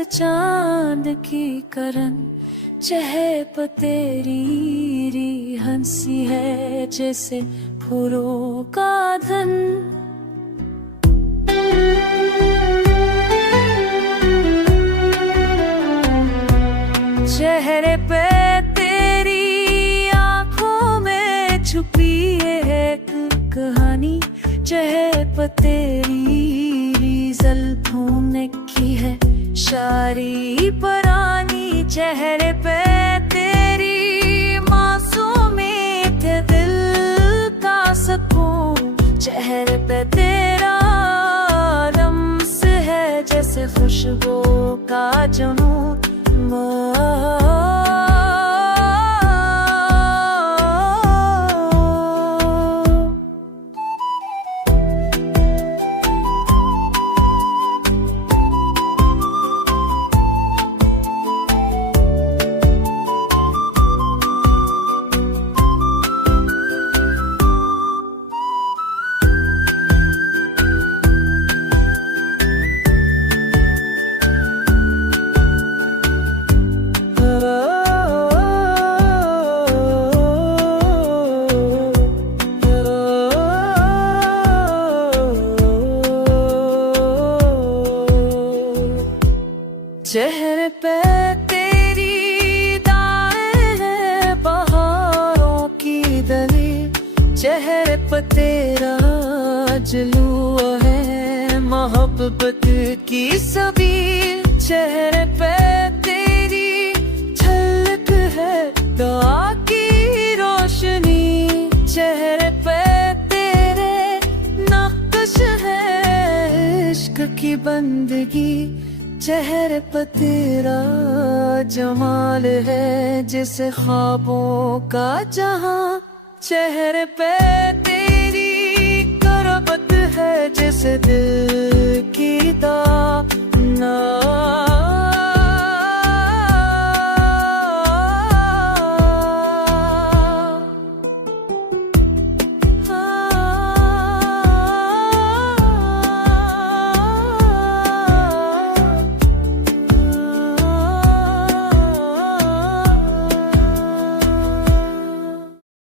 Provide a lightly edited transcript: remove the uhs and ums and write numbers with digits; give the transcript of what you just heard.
जैसे चांद की करन, चेहरे पर तेरी हंसी है जैसे फूलों का धन। चेहरे पे तेरी आंखों में छुपी है एक कहानी, चेहरे पे तेरी जुल्फों ने की है शायरी पुरानी। चेहरे पे तेरी मासूमियत है दिल का सुकून, चेहरे पे तेरा रम्स है जैसे खुशबू का जुनून। चेहरे पे तेरी दाएं है बहारों की दलील, चेहरे पे तेरा जलवा है मोहब्बत की सबील। चेहरे पे तेरी झलक है दुआ की रोशनी, चेहरे पे तेरे नक्श है इश्क की बंदगी। चेहरे पर तेरा जमाल है जैसे ख्वाबों का जहां, चेहरे पे तेरी कुर्बत है जैसे दिल की दाना।